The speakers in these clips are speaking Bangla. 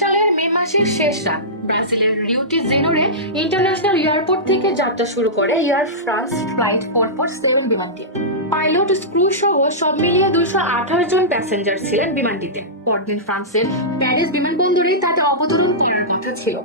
সালের মে মাসের শেষ রাত ব্রাজিলের Rio de Janeiro international airport থেকে যাত্রা শুরু করে এয়ার ফ্রান্স ফ্লাইট 447 বিমানটি। পাইলট, ক্রু সহ সব মিলিয়ে 228 জন প্যাসেঞ্জার ছিলেন বিমানটিতে। পরদিন ফ্রান্সের প্যারিস বিমানবন্দরে তাতে অবতরণ করার কথা ছিল।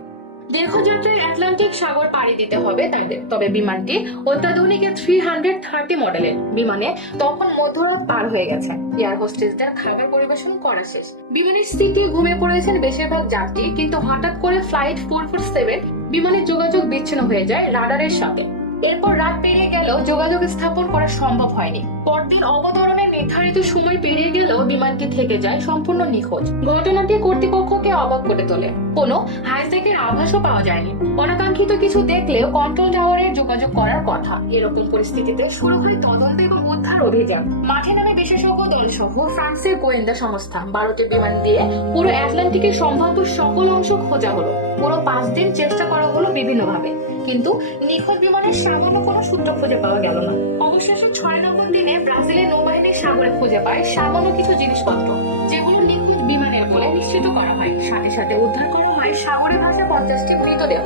দীর্ঘ যাত্রায় আটলান্টিক সাগর পাড়ি দিতে হবে তাদের। তবে বিমানটি অত্যাধুনিক 330 মডেলের বিমানে তখন মধ্যরাত পার হয়ে গেছে। এয়ার হোস্টেসদের খাবার পরিবেশন করা শেষ। বিমানের সিটে ঘুমিয়ে পড়েছেন বেশিরভাগ যাত্রী, কিন্তু হঠাৎ করে ফ্লাইট 447 বিমানের যোগাযোগ বিচ্ছিন্ন হয়ে যায় রাডারের সাথে। এরপর রাত পেরিয়ে গেলেও যোগাযোগ স্থাপন করা সম্ভব হয়নি। পরদিন অবতরণের নির্ধারিত সময় পেরিয়ে গেলেও বিমানটি থেকে যায় সম্পূর্ণ নিখোঁজ। ঘটনাটি কর্তৃপক্ষকে অবাক করে তোলে। কোনো হাইজ্যাকের আভাসও পাওয়া যায়নি। অনাকাঙ্ক্ষিত কিছু দেখলেও কন্ট্রোল টাওয়ারে যোগাযোগ করার কথা। এরকম পরিস্থিতিতে শুরু হয় তদন্ত এবং উদ্ধার অভিযান। মাঠে নামে বিশেষজ্ঞ দল সহ ফ্রান্সের গোয়েন্দা সংস্থা। 12টি বিমান দিয়ে পুরো আটলান্টিকের সম্ভাব্য সকল অংশ খোঁজা হলো। পুরো 5 দিন চেষ্টা করা হলো বিভিন্নভাবে, কিন্তু নিখোঁজ বিমানের সামান্য কোনো সূত্র খুঁজে পাওয়া গেল না। অবশেষে 6 নম্বর দিনে ব্রাজিলের নৌবাহিনীর সাগরে খুঁজে পায় সামান্য কিছু জিনিসপত্র, যেগুলো নিখোঁজ বিমানের বলে নিশ্চিত করা হয়। সাথে সাথে উদ্ধার করা হয় সাগরে ভাসা 50টি মৃতদেহ।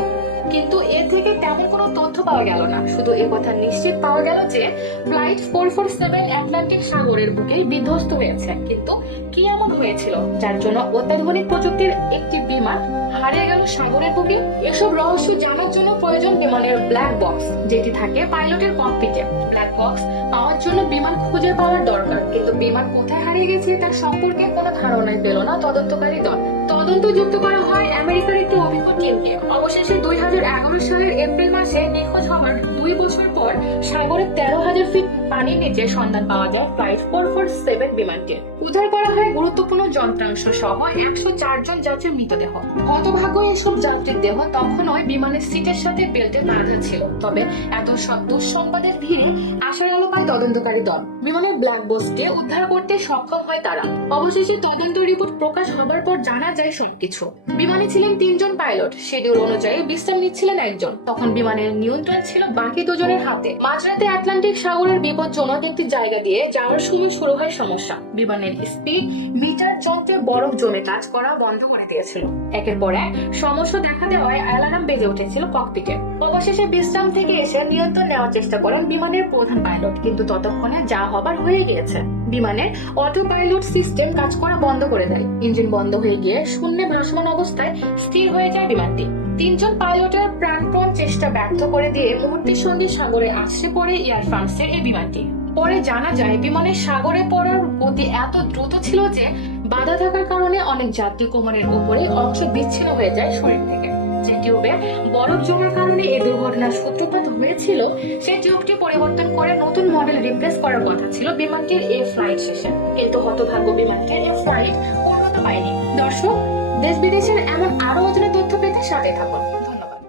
কিন্তু এর থেকে তেমন কোনো তথ্য পাওয়া গেল না। শুধু একথা নিশ্চিত পাওয়া গেল যে ফ্লাইট 447 আটলান্টিক সাগরের বুকে বিধ্বস্ত হয়েছে। কিন্তু কি এমন হয়েছিল যার জন্য অত্যাধুনিক প্রযুক্তির একটি বিমান হারিয়ে গেল সাগরের বুকে? এসব রহস্য জানার জন্য প্রয়োজন বিমানের ব্ল্যাক বক্স, যেটি থাকে পাইলটের ককপিটে। ব্ল্যাক বক্স পাওয়ার জন্য বিমান খুঁজে পাওয়ার দরকার, কিন্তু বিমান কোথায় হারিয়ে গেছে তার সম্পর্কে কোনো ধারণাই পেল না তদন্তকারী দল। তদন্ত যুক্ত করা হয় আমেরিকার একটি অভিজ্ঞ টিমকে। অবশেষে 2011 সালের এপ্রিল মাসে নিখোঁজ হওয়ার 2 বছর পর সাগরের 13,000 ফিট পানির নিচে সন্ধান পাওয়া যায় ফ্লাইট 447 বিমানটির। উদ্ধার করা হয় গুরুত্বপূর্ণ যন্ত্রাংশ সহ 104 জন যাত্রীর মৃতদেহ। হতভাগ্য এসব যাত্রীর দেহ তখনই বিমানের সিটের সাথে বেল্টে বাঁধা ছিল। তবে এত সব দুঃসংবাদের ভিড়ে আশার আলো পায় তদন্তকারী দল। বিমানের ব্ল্যাক বক্সকে উদ্ধার করতে সক্ষম হয় তারা। অবশেষে তদন্ত রিপোর্ট প্রকাশ হবার পর জানা যায় সবকিছু। বিমানে ছিলেন 3 জন পাইলট। শিডিউল অনুযায়ী বিশ্রাম নিচ্ছিলেন একজন। তখন বিমানের নিয়ন্ত্রণ ছিল বাকি 2 জনের হাতে। মাঝরাতে আটলান্টিক সাগরের বিপজ্জনক একটি জায়গা দিয়ে যাওয়ার সময় শুরু হয় সমস্যা। বিমানের স্পিড মিটার যন্ত্রে বরফ জমে কাজ করা বন্ধ করে দিয়েছিল। একের পর এক সমস্যা দেখা দেওয়ায় অ্যালার্ম বেজে উঠেছিল ককপিটে। অবশেষে বিশ্রাম থেকে এসে নিয়ন্ত্রণ নেওয়ার চেষ্টা করেন বিমানের প্রধান পাইলট, কিন্তু ততক্ষণে যা হবার হয়ে গিয়েছে। বিমানের অটো পাইলট সিস্টেম কাজ করা বন্ধ করে দেয়। ইঞ্জিন বন্ধ হয়ে গিয়ে শূন্যে ভাসমান অবস্থায় স্থির হয়ে যায় বিমানটি। 3 জন পাইলটের প্রাণপণ চেষ্টা ব্যর্থ করে দিয়ে মুহূর্তের সঙ্গে সাগরে আছড়ে পড়ে এয়ার ফ্রান্সের এই বিমানটি। পরে জানা যায় বিমানের সাগরে পড়ার গতি এত দ্রুত ছিল যে বাধা থাকার কারণে অনেক যাত্রী কোমরের উপরে অংশ বিচ্ছিন্ন হয়ে যায় শরীর থেকে। যে টিউবে বরফ জমার কারণে এই দুর্ঘটনার সূত্রপাত হয়েছিল, সেই টিউবটি পরিবর্তন করে নতুন মডেল রিপ্লেস করার কথা ছিল বিমানটির এই ফ্লাইট শেষে। কিন্তু হতভাগ্য বিমানটির এই ফ্লাইট পূর্ণতা পায়নি। দর্শক, দেশ বিদেশের এমন আরো অজানা তথ্য পেতে সাথে থাকুন। ধন্যবাদ।